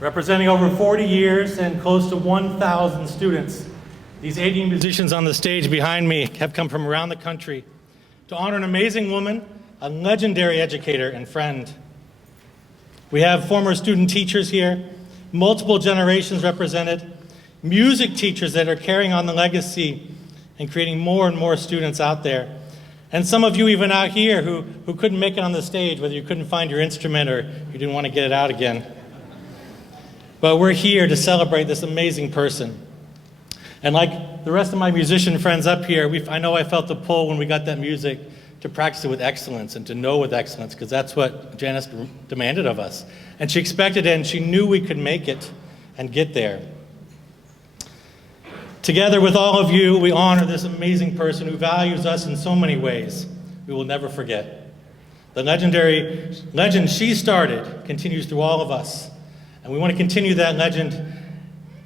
Representing over 40 years and close to 1,000 students, these 80 musicians on the stage behind me have come from around the country to honor an amazing woman, a legendary educator and friend. We have former student teachers here, multiple generations represented, music teachers that are carrying on the legacy and creating more and more students out there. And some of you even out here who couldn't make it on the stage, whether you couldn't find your instrument or you didn't want to get it out again. But we're here to celebrate this amazing person. And like the rest of my musician friends up here, I know I felt the pull when we got that music to practice it with excellence and to know with excellence, because that's what Janis demanded of us. And she expected it, and she knew we could make it and get there. Together with all of you, we honor this amazing person who values us in so many ways we will never forget. The legendary legend she started continues through all of us. And we want to continue that legend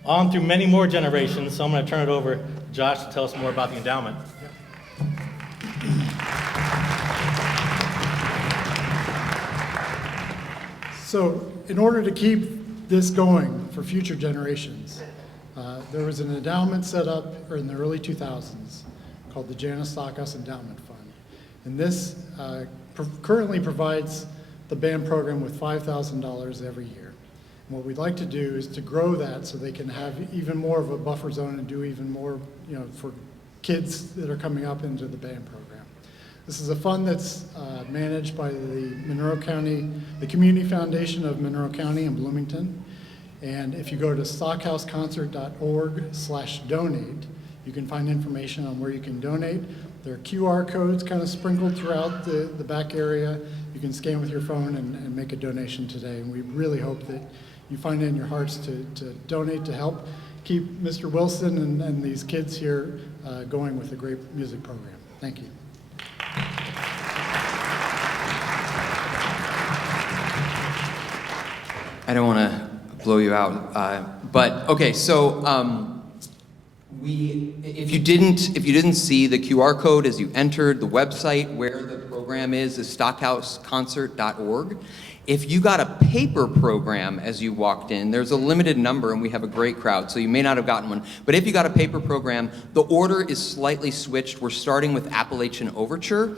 on through many more generations. So I'm going to turn it over to Josh to tell us more about the endowment. So in order to keep this going for future generations, there was an endowment set up in the early 2000s called the Janis Stockhouse Endowment Fund. And this currently provides the band program with $5,000 every year. And what we'd like to do is to grow that so they can have even more of a buffer zone and do even more, for kids that are coming up into the band program. This is a fund that's managed by the Community Foundation of Monroe County in Bloomington. And if you go to stockhouseconcert.org/donate, you can find information on where you can donate. There are QR codes kind of sprinkled throughout the back area. You can scan with your phone and make a donation today. And we really hope that you find it in your hearts to donate to help keep Mr. Wilson and these kids here going with a great music program. Thank you. I don't want to blow you out, but okay. So if you didn't see the QR code as you entered, the website where the program is stockhouseconcert.org. If you got a paper program as you walked in, there's a limited number and we have a great crowd, so you may not have gotten one. But if you got a paper program, the order is slightly switched. We're starting with Appalachian Overture.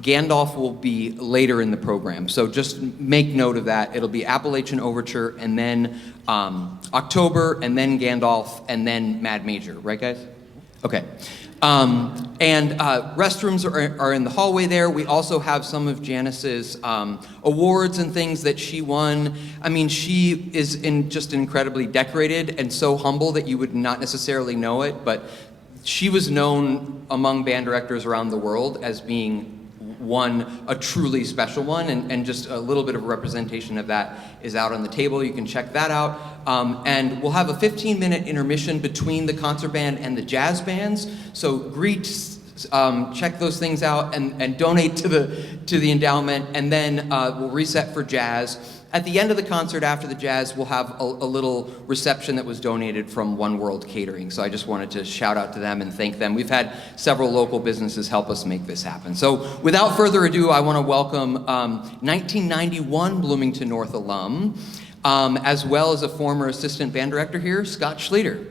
Gandalf will be later in the program, so just make note of that. It'll be Appalachian Overture, and then October, and then Gandalf, and then Mad Major, right guys? Okay. Restrooms are in the hallway there. We also have some of Janis's awards and things that she won. I mean, she is just incredibly decorated and so humble that you would not necessarily know it, but she was known among band directors around the world as being a truly special one, and just a little bit of representation of that is out on the table. You can check that out. And we'll have a 15-minute intermission between the concert band and the jazz bands. So greet, check those things out, and donate to the endowment, and then we'll reset for jazz. At the end of the concert, after the jazz, we'll have a little reception that was donated from One World Catering. So I just wanted to shout out to them and thank them. We've had several local businesses help us make this happen. So without further ado, I want to welcome 1991 Bloomington North alum, as well as a former assistant band director here, Scott Schleuter.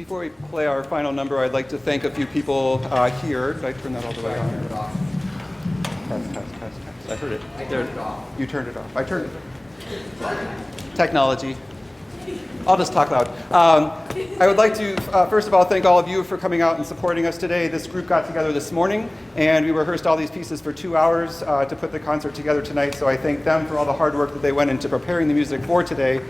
Before we play our final number, I'd like to thank a few people here. Did I turn that all the way on? Test. I heard it. You turned it off. I turned it. Technology. I'll just talk loud. I would like to, first of all, thank all of you for coming out and supporting us today. This group got together this morning, and we rehearsed all these pieces for 2 hours to put the concert together tonight, so I thank them for all the hard work that they went into preparing the music for today.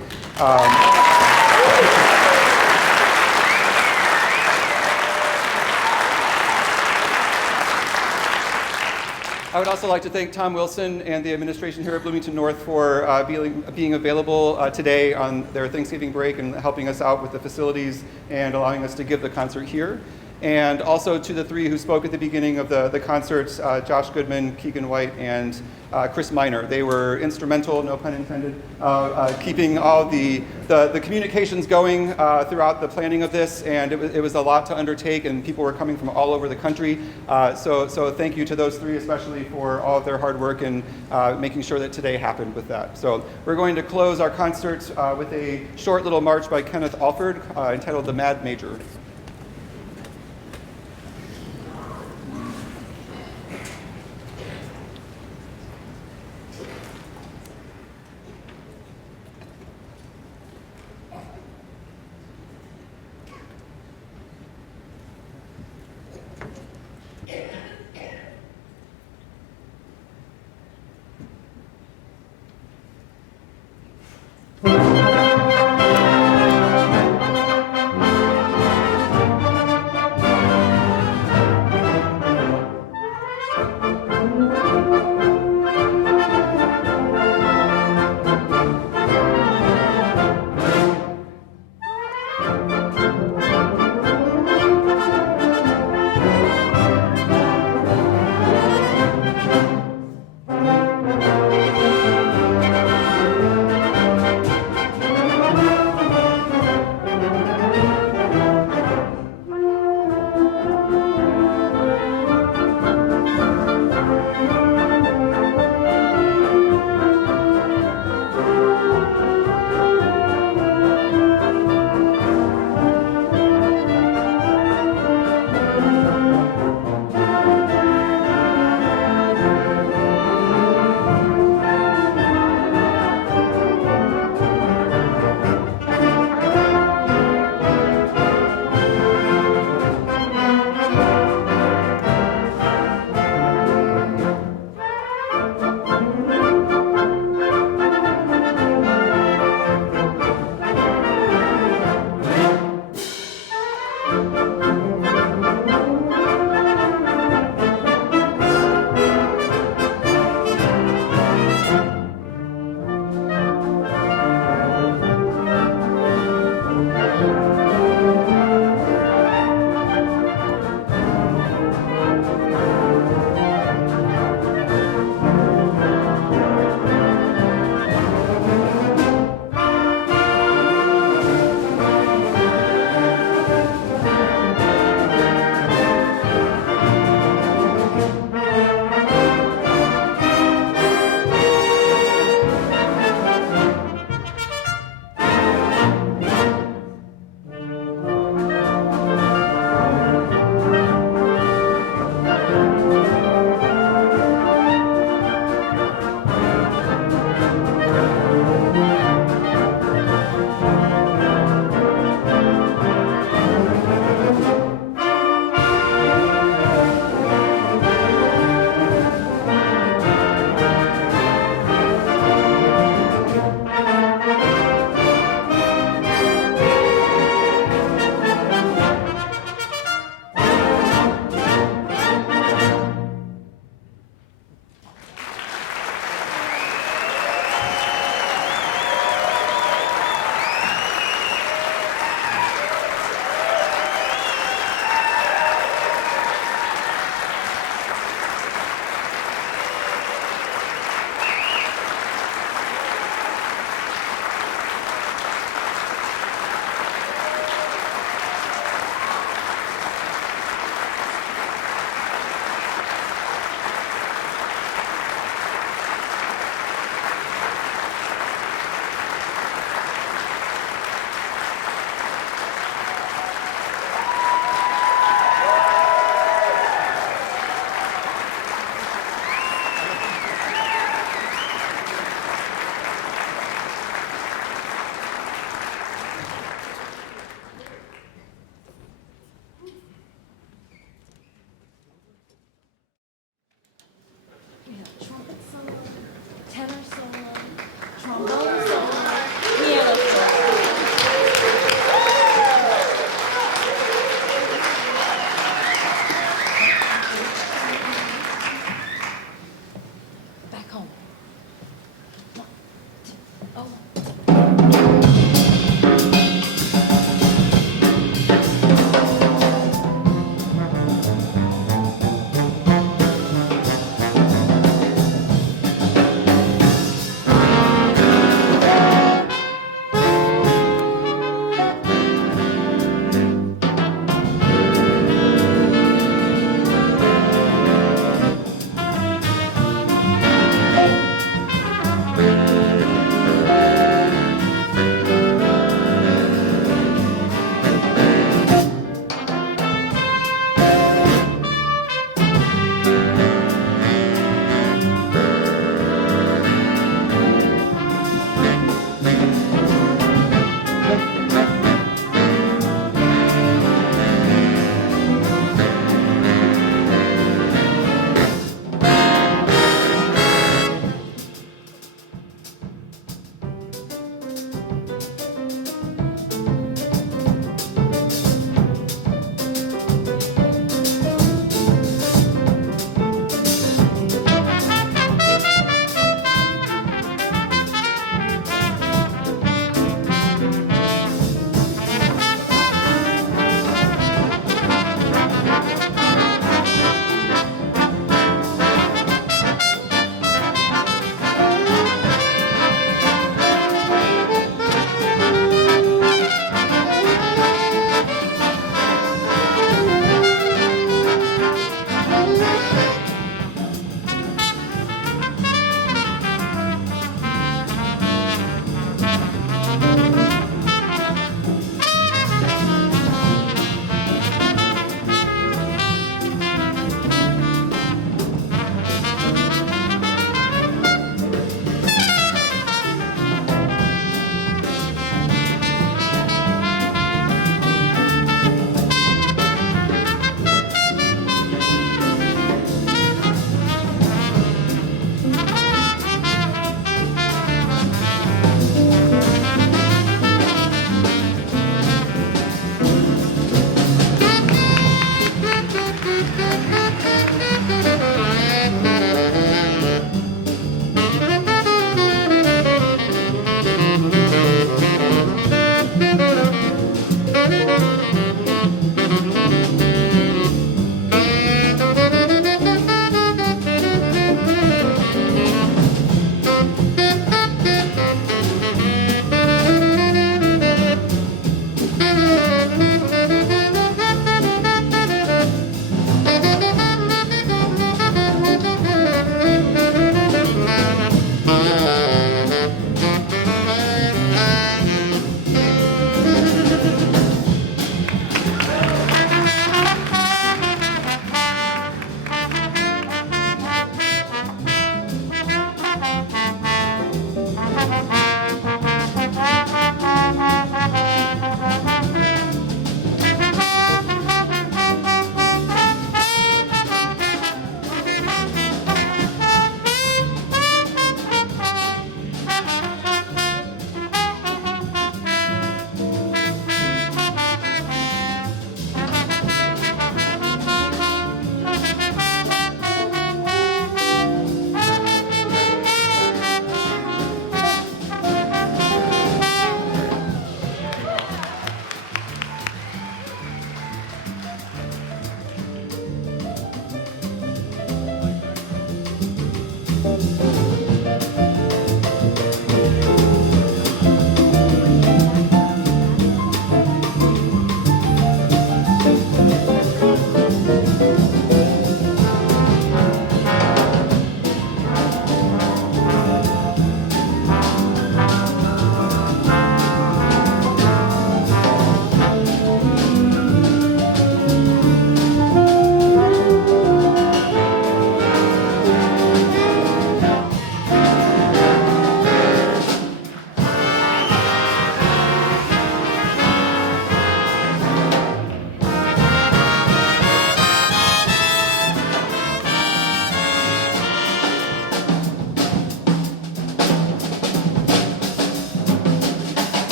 I would also like to thank Tom Wilson and the administration here at Bloomington North for being available today on their Thanksgiving break and helping us out with the facilities and allowing us to give the concert here. And also to the three who spoke at the beginning of the concerts, Josh Goodman, Keegan White, and Chris Miner. They were instrumental, no pun intended, keeping all the communications going throughout the planning of this, and it was a lot to undertake, and people were coming from all over the country. So thank you to those three especially for all of their hard work and making sure that today happened with that. So we're going to close our concert with a short little march by Kenneth Alford entitled The Mad Major.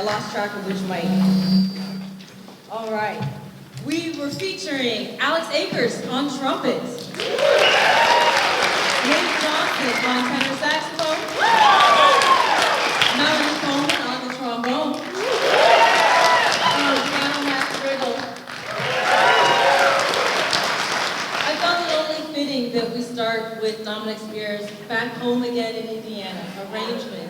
I lost track of which mic. All right. We were featuring Alex Akers on trumpet, Nate Johnson on tenor saxophone, Melanie Coleman on the trombone, piano Max Riggle. I felt it only fitting that we start with Dominic Spears' Back Home Again in Indiana arrangement.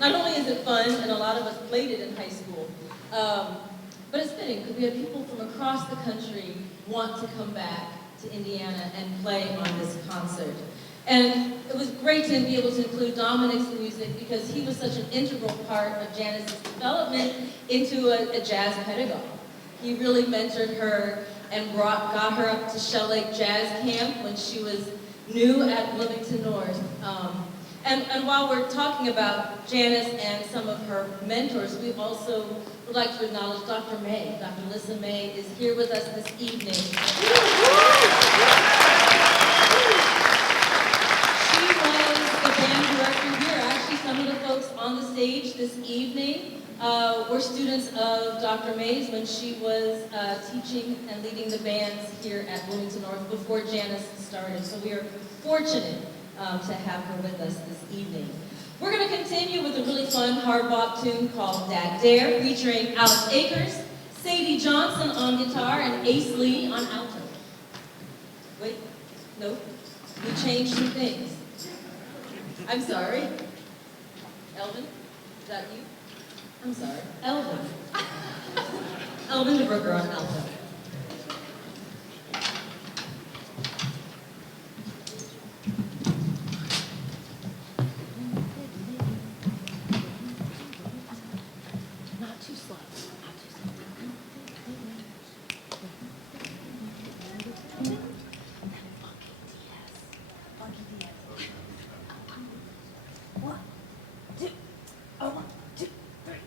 Not only is it fun, and a lot of us played it in high school, but it's fitting because we have people from across the country want to come back to Indiana and play on this concert. And it was great to be able to include Dominic's music because he was such an integral part of Janis's development into a jazz pedagogue. He really mentored her and got her up to Shell Lake Jazz Camp when she was new at Bloomington North. And while we're talking about Janis and some of her mentors, we also would like to acknowledge Dr. Meij. Dr. Lissa May is here with us this evening. She was the band director here. Actually, some of the folks on the stage this evening were students of Dr. Meij's when she was teaching and leading the bands here at Bloomington North before Janis started. So we are fortunate to have her with us this evening. We're going to continue with a really fun hard bop tune called Dad Dare, featuring Alex Akers, Sadie Johnson on guitar, and Ace Lee on alto. Wait, no, we changed some things. I'm sorry. Elvin, is that you? I'm sorry, Elvin. Elvin DeBrooker on alto. One, two, three.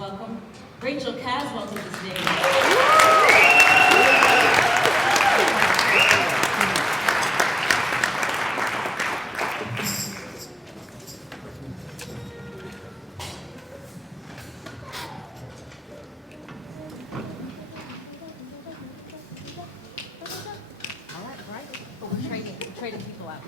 welcome Rachel Caswell to the stage. Trading people out.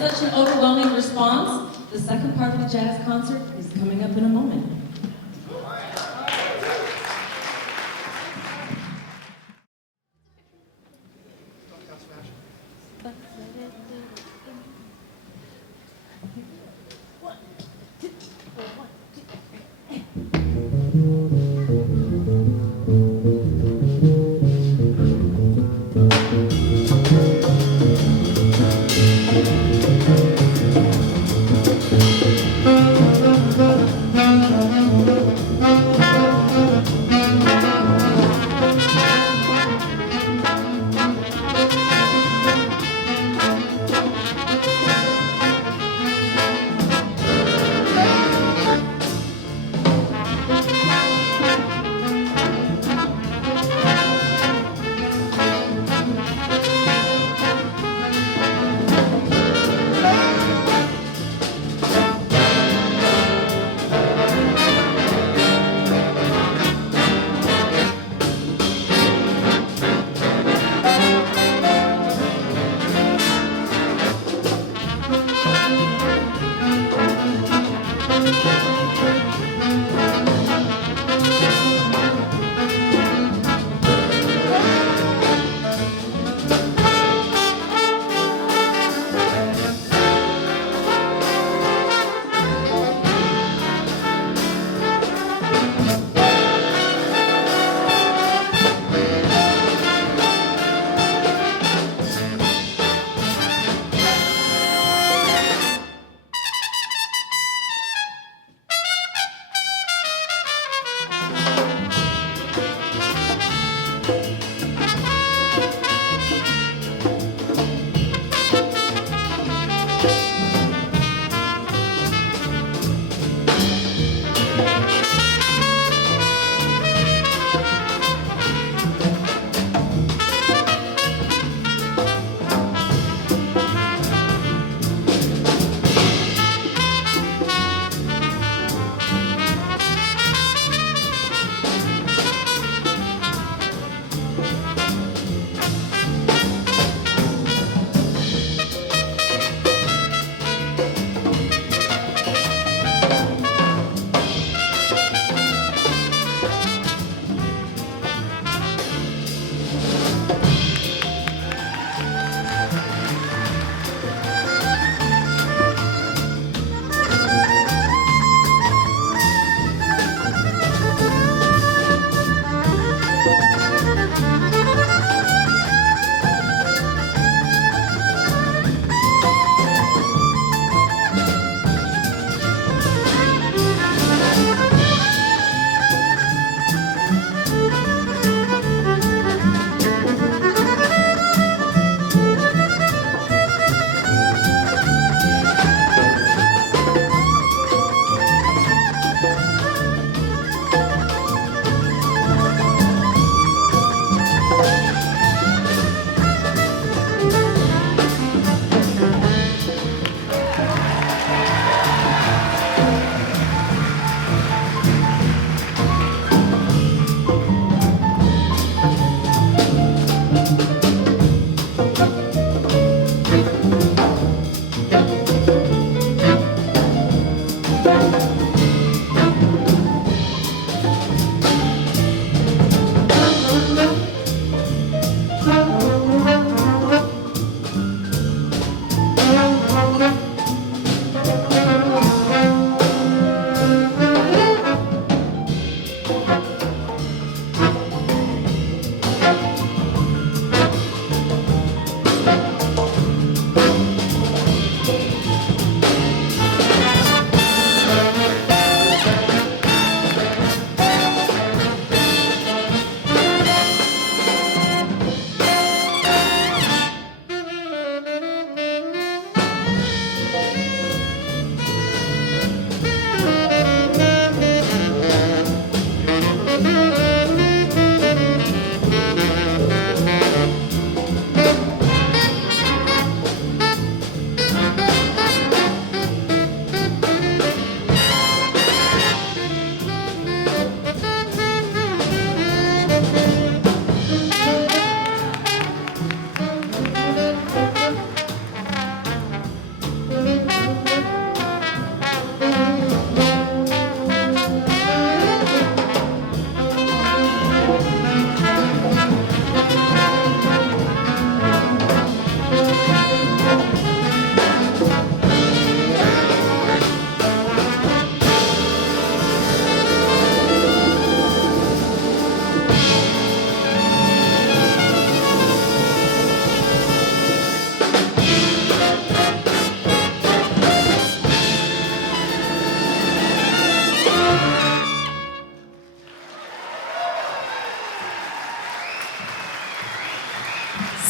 Such an overwhelming response. The second part of the jazz concert is coming up in a moment.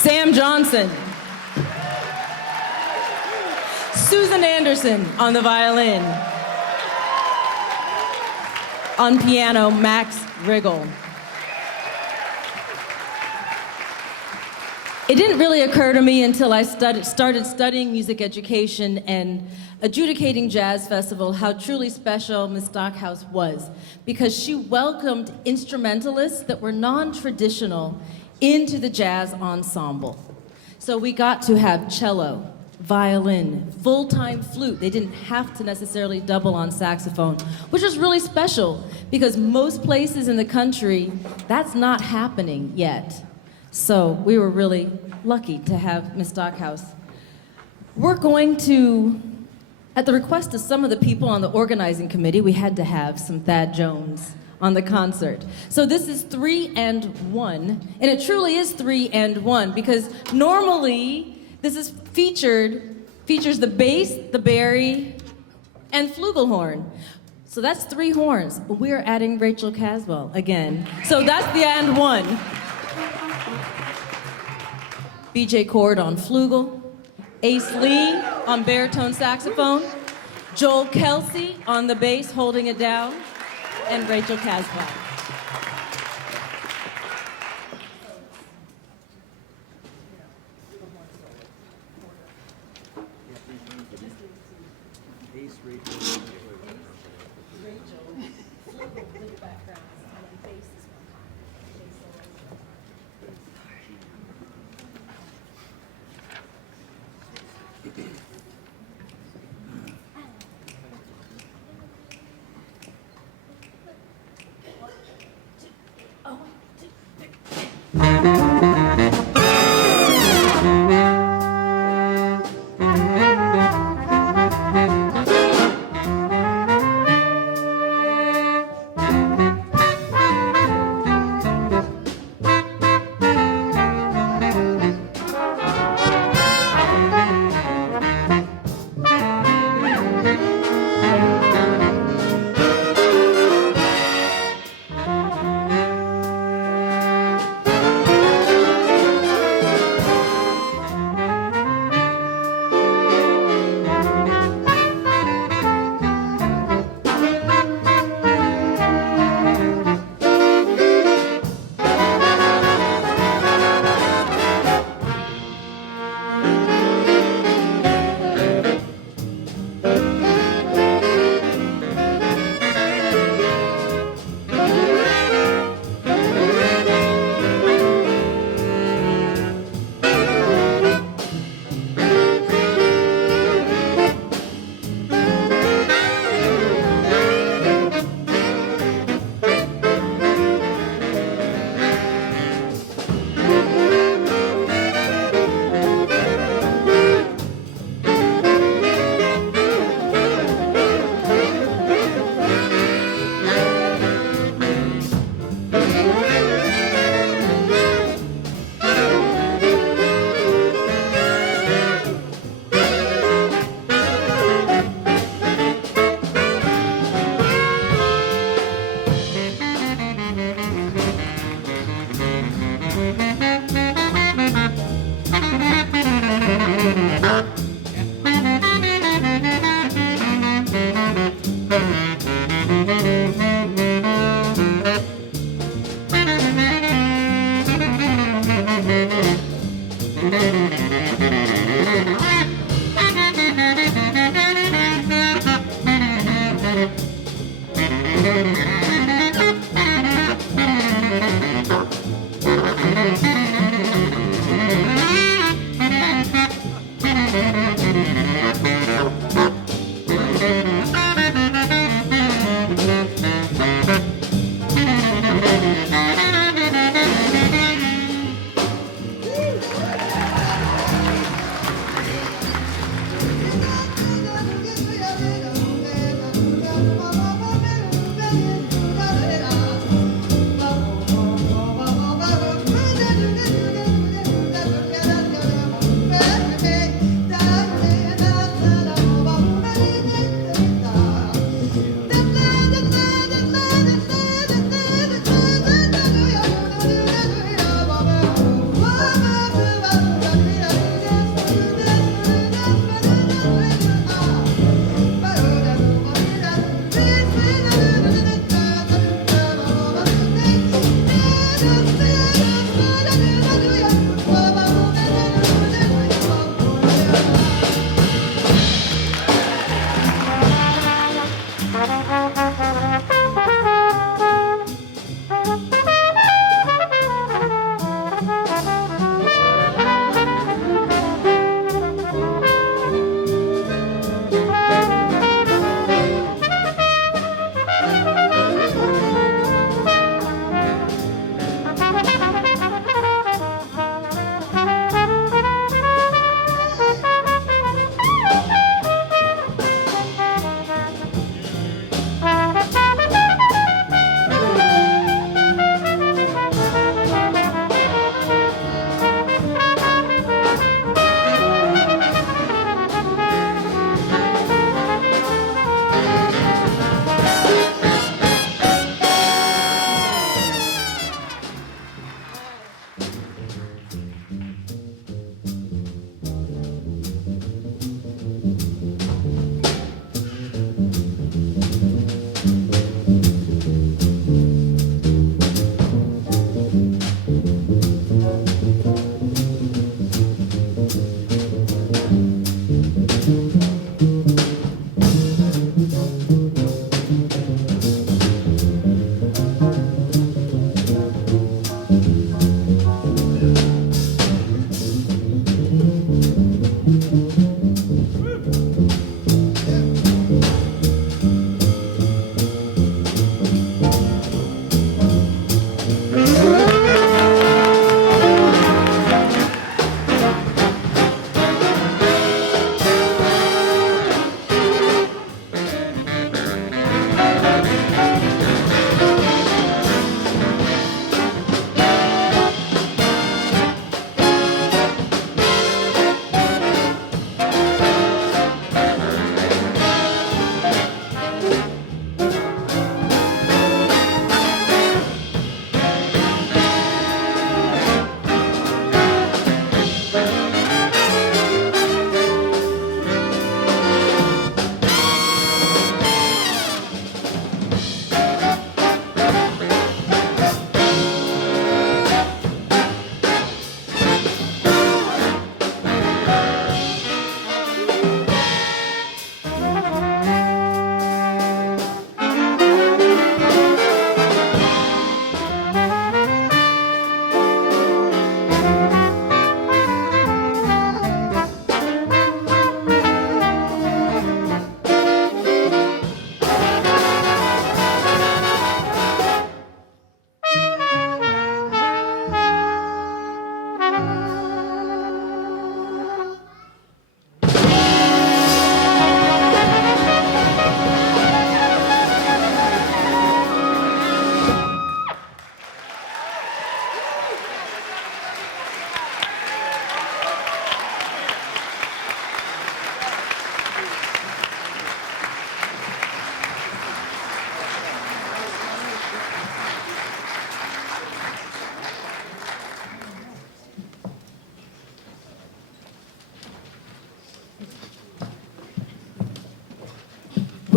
Sam Johnson. Susan Anderson on the violin. On piano, Max Riggle. It didn't really occur to me until I started studying music education and adjudicating jazz festival how truly special Ms. Stockhouse was, because she welcomed instrumentalists that were non-traditional into the jazz ensemble. So we got to have cello, violin, full-time flute. They didn't have to necessarily double on saxophone, which was really special because most places in the country, that's not happening yet. So we were really lucky to have Ms. Stockhouse. We're going to, at the request of some of the people on the organizing committee, we had to have some Thad Jones on the concert. So this is 3 and 1, and it truly is 3 and 1 because normally this is features the bass, the bari, and flugelhorn. So that's 3 horns. But we are adding Rachel Caswell again. So that's the and 1. BJ Cord on flugel, Ace Lee on baritone saxophone, Joel Kelsey on the bass holding it down, and Rachel Caswell.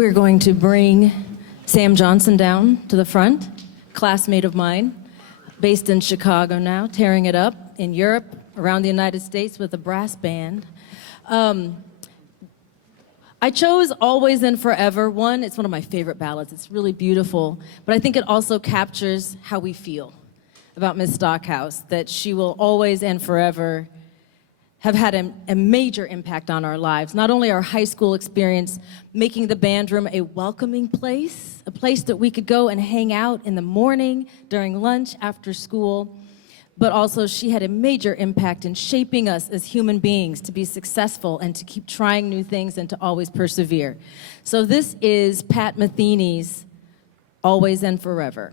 we're going to bring Sam Johnson down to the front, classmate of mine, based in Chicago now, tearing it up in Europe, around the United States with a brass band. I chose Always and Forever. One, it's one of my favorite ballads. It's really beautiful, but I think it also captures how we feel about Miss Stockhouse, that she will always and forever have had a major impact on our lives. Not only our high school experience, making the band room a welcoming place, a place that we could go and hang out in the morning, during lunch, after school, but also she had a major impact in shaping us as human beings to be successful and to keep trying new things and to always persevere. So this is Pat Metheny's Always and Forever.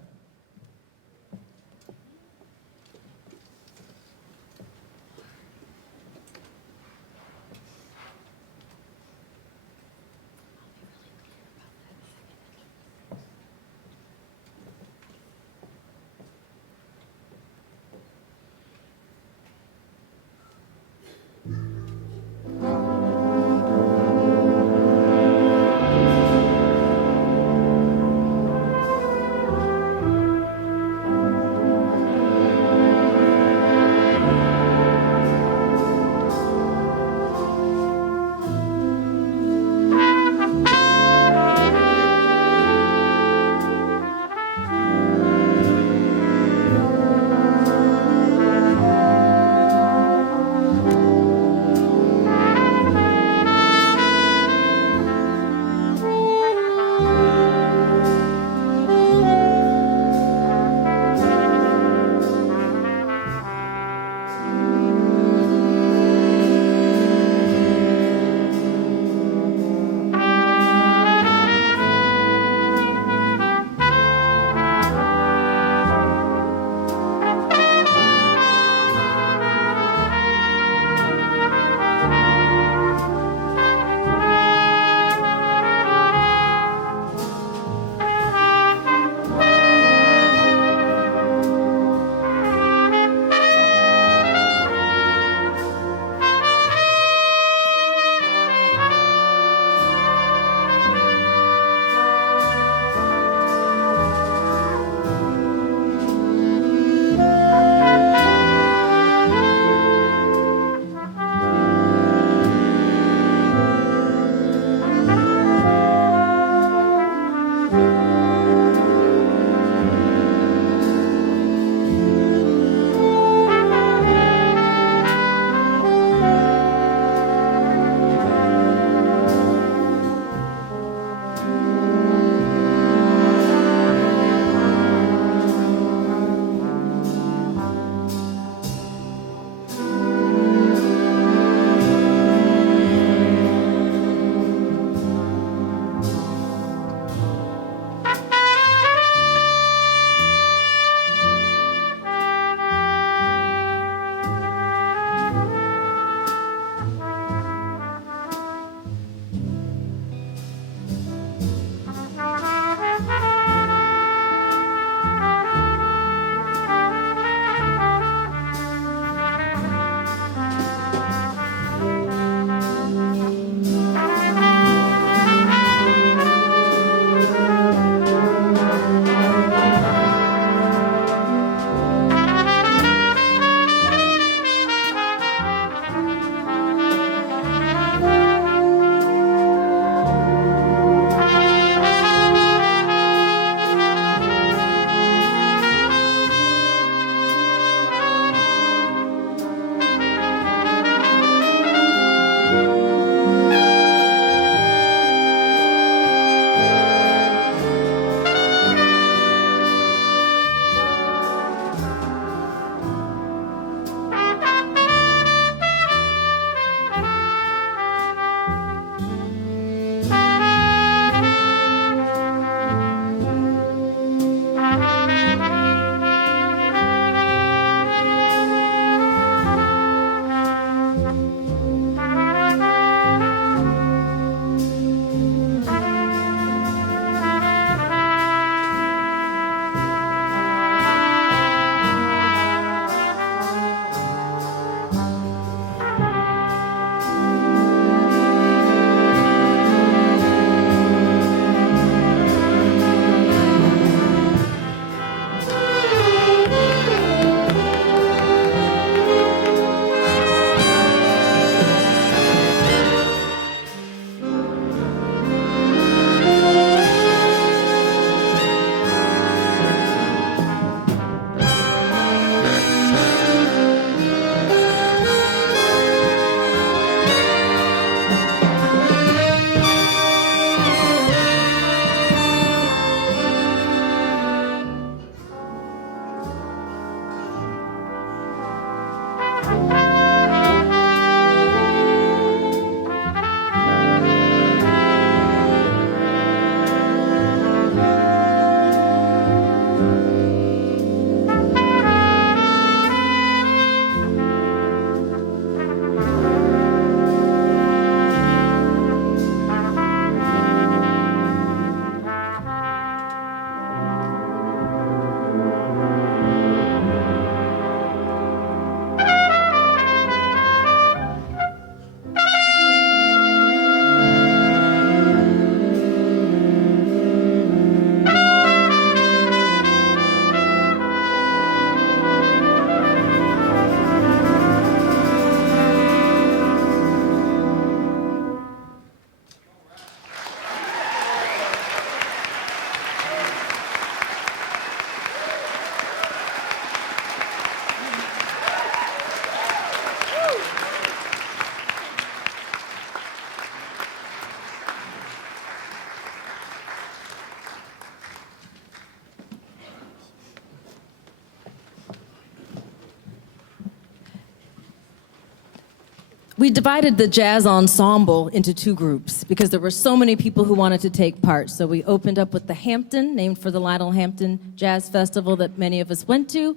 we divided the jazz ensemble into two groups because there were so many people who wanted to take part. So we opened up with the Hampton, named for the Lionel Hampton Jazz Festival that many of us went to.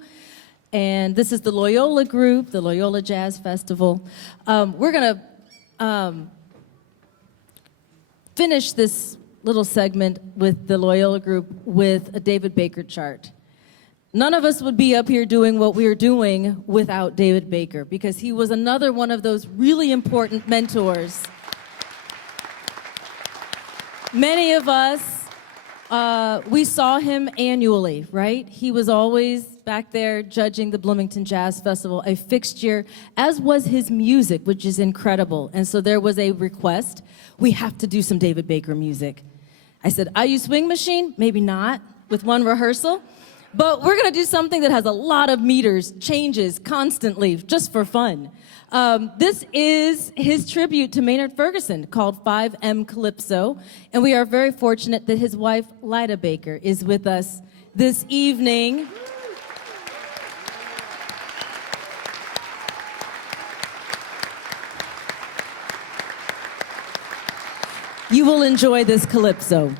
And this is the Loyola group, the Loyola Jazz Festival. We're going to finish this little segment with the Loyola group with a David Baker chart. None of us would be up here doing what we are doing without David Baker, because he was another one of those really important mentors. Many of us, we saw him annually, right? He was always back there judging the Bloomington Jazz Festival, a fixture, as was his music, which is incredible. And so there was a request, we have to do some David Baker music. I said, IU Swing Machine? Maybe not, with one rehearsal. But we're going to do something that has a lot of meters, changes constantly, just for fun. This is his tribute to Maynard Ferguson, called 5M Calypso. And we are very fortunate that his wife, Lyda Baker, is with us this evening. You will enjoy this calypso.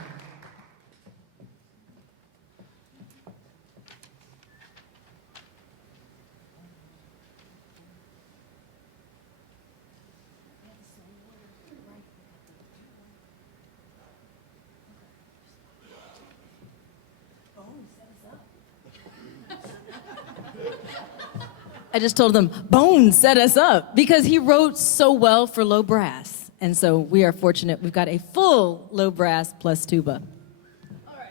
I just told them, Bones set us up, because he wrote so well for low brass. And so we are fortunate. We've got a full low brass plus tuba. All right.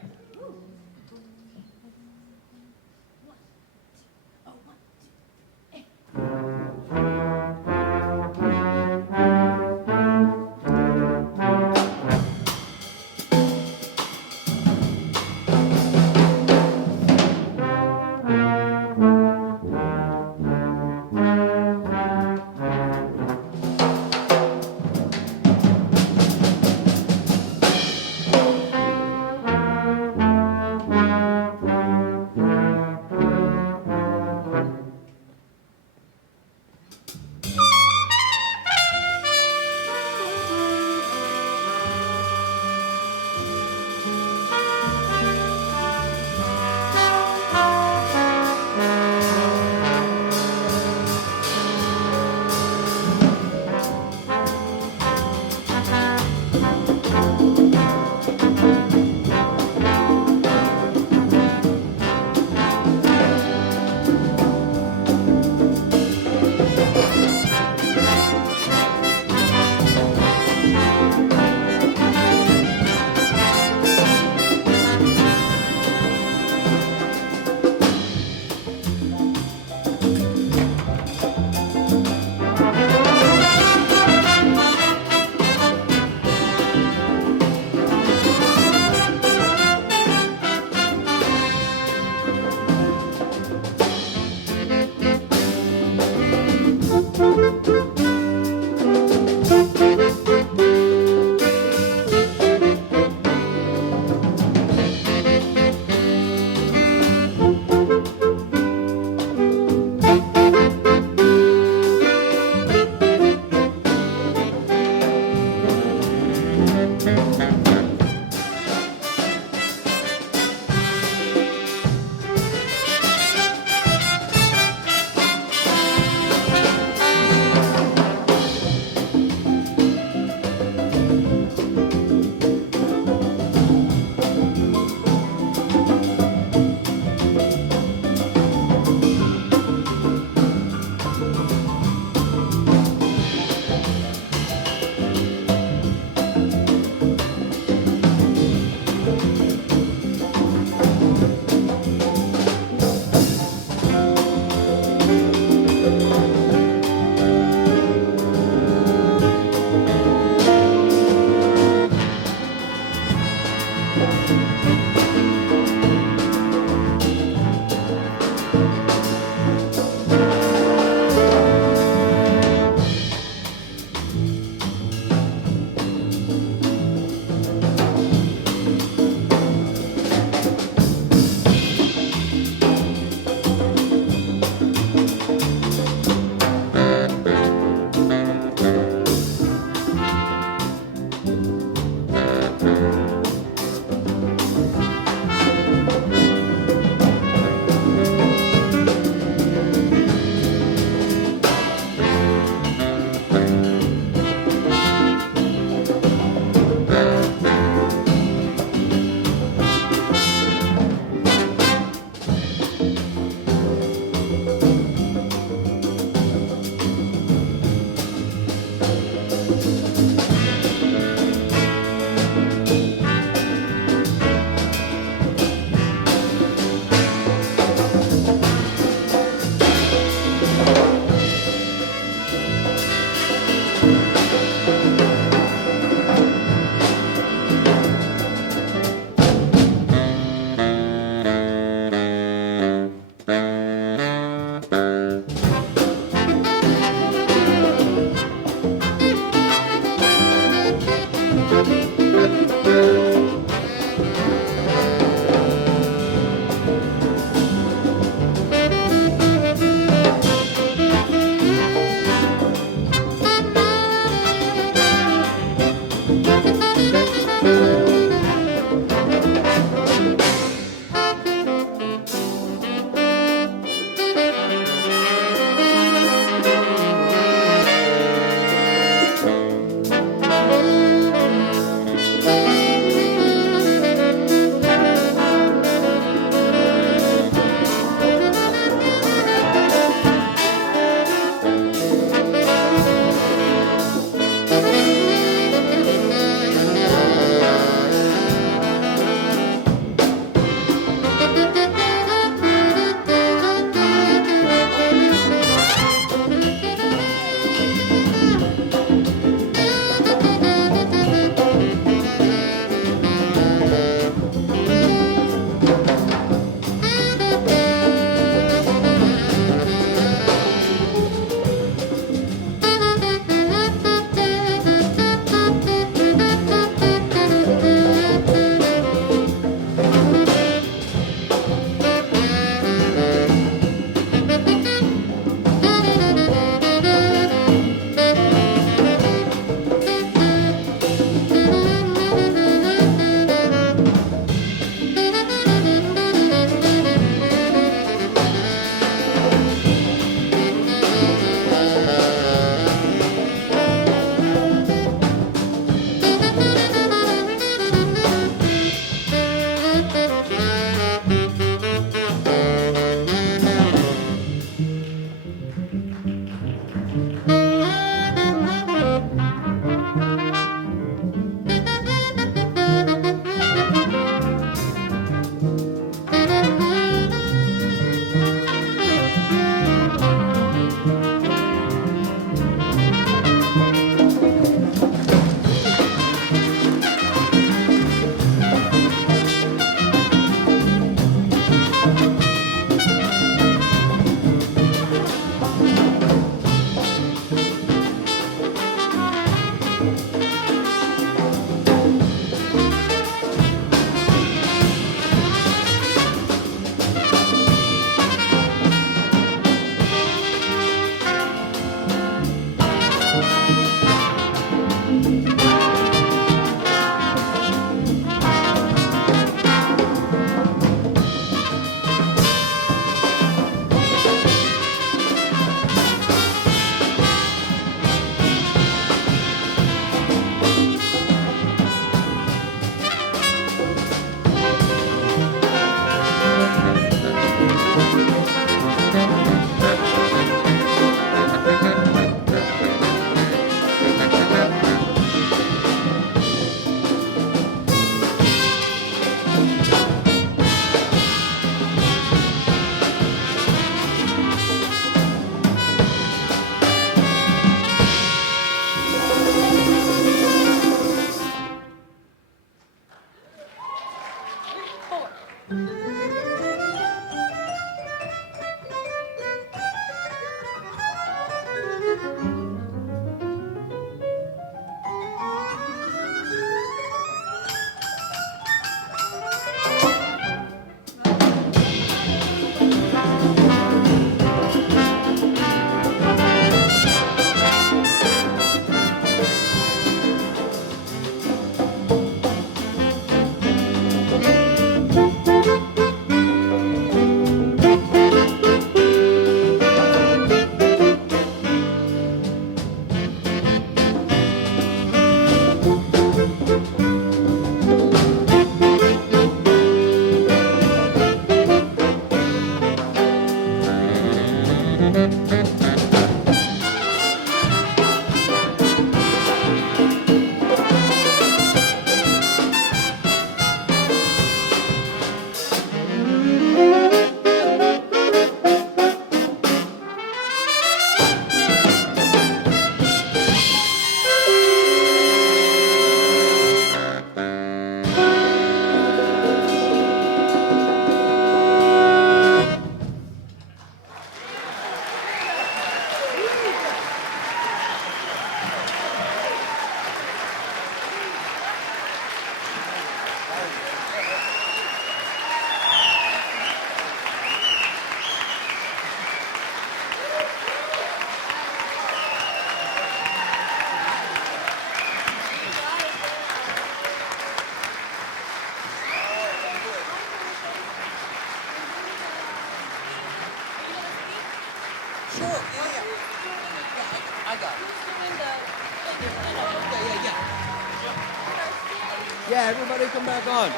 Yeah, everybody come back on.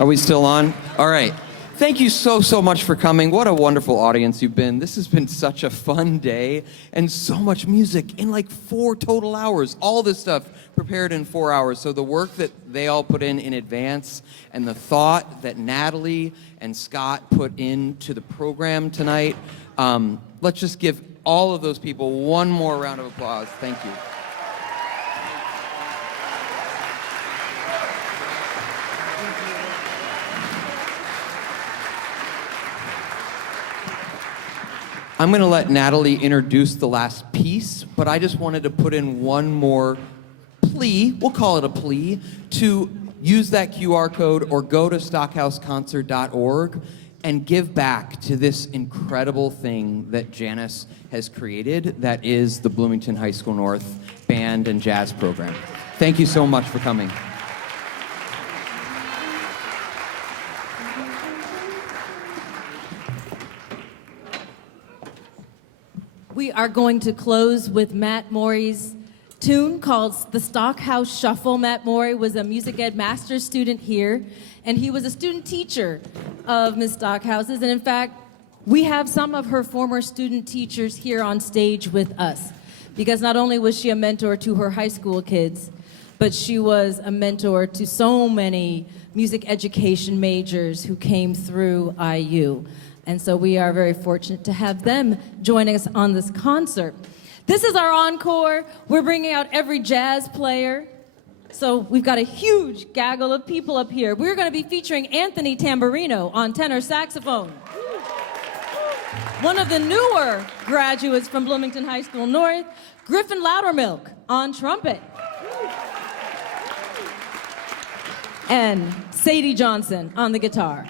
Are we still on? All right. Thank you so much for coming. What a wonderful audience you've been. This has been such a fun day and so much music in like 4 total hours. All this stuff prepared in 4 hours. So the work that they all put in advance and the thought that Natalie and Scott put into the program tonight, let's just give all of those people one more round of applause. Thank you. I'm going to let Natalie introduce the last piece, but I just wanted to put in one more plea, we'll call it a plea, to use that QR code or go to stockhouseconcert.org and give back to this incredible thing that Janis has created that is the Bloomington High School North Band and Jazz Program. Thank you so much for coming. We are going to close with Matt Morey's tune called The Stockhouse Shuffle. Matt Morey was a music ed master's student here, and he was a student teacher of Ms. Stockhouse's. And in fact, we have some of her former student teachers here on stage with us, because not only was she a mentor to her high school kids, but she was a mentor to so many music education majors who came through IU. And so we are very fortunate to have them joining us on this concert. This is our encore. We're bringing out every jazz player. So we've got a huge gaggle of people up here. We're going to be featuring Anthony Tamborrino on tenor saxophone. One of the newer graduates from Bloomington High School North, Griffin Loudermilk on trumpet. And Sadie Johnson on the guitar.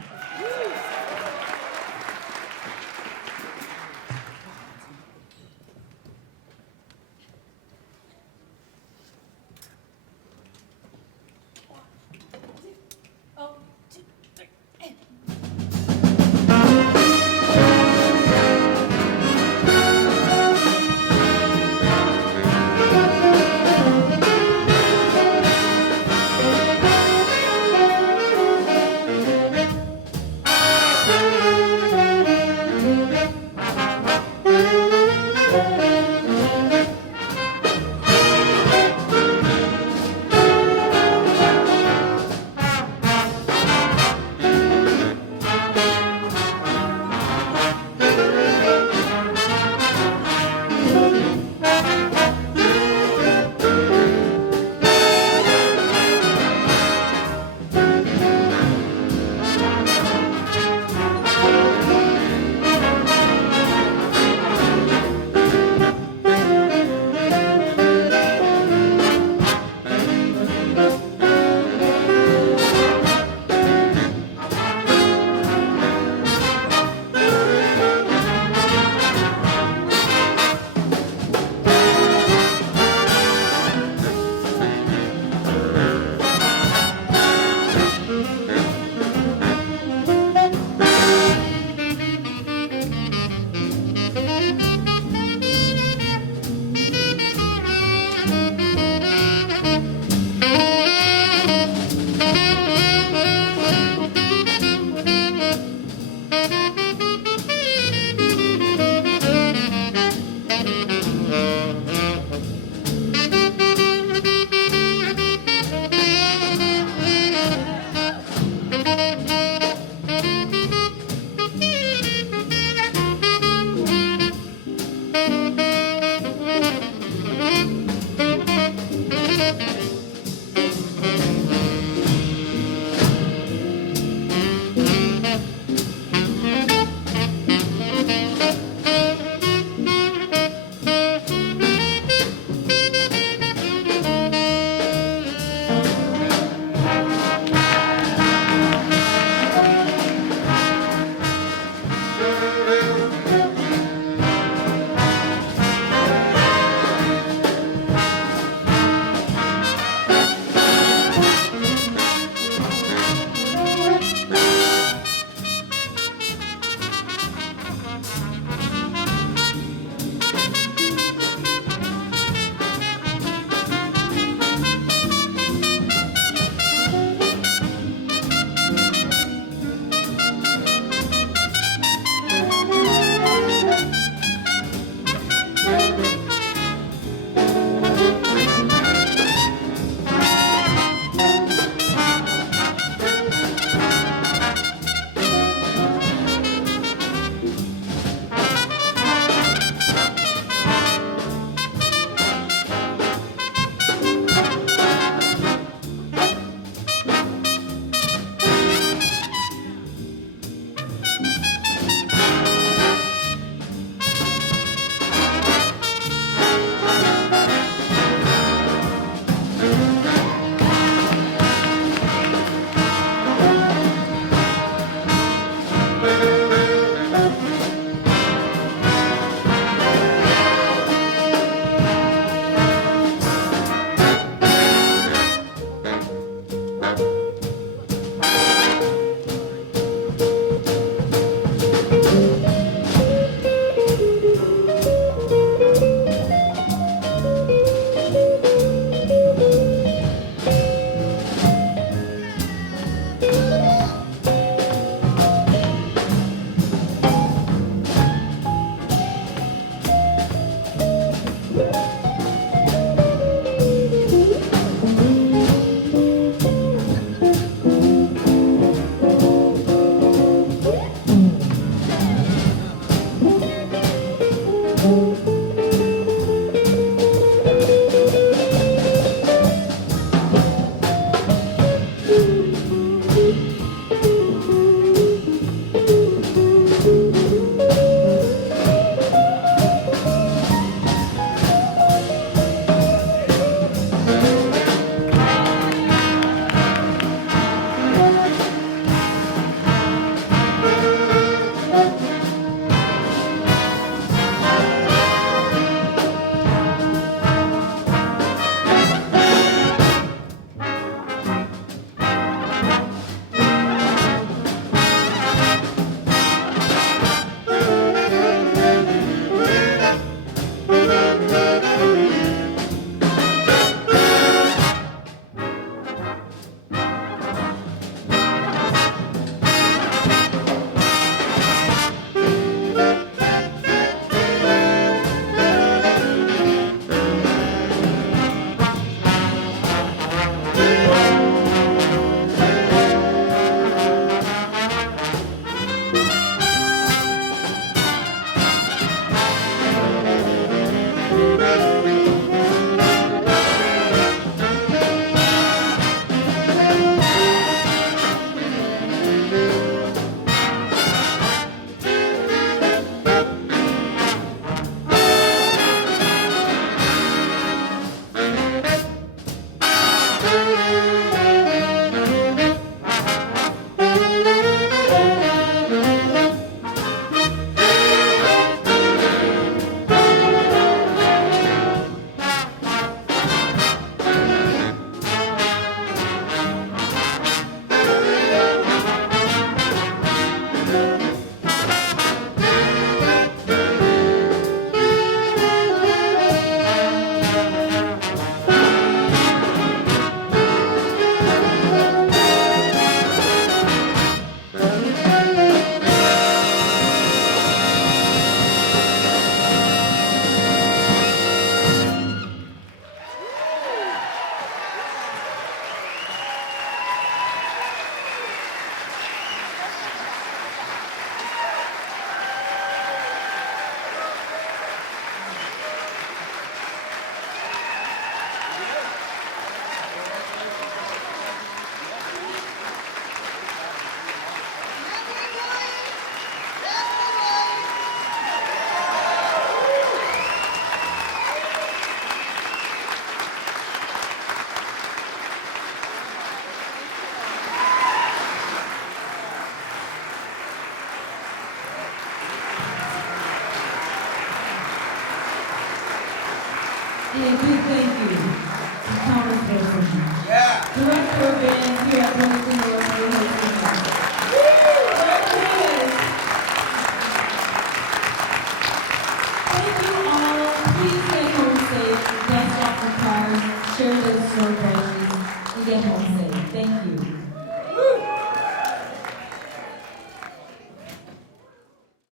And a big thank you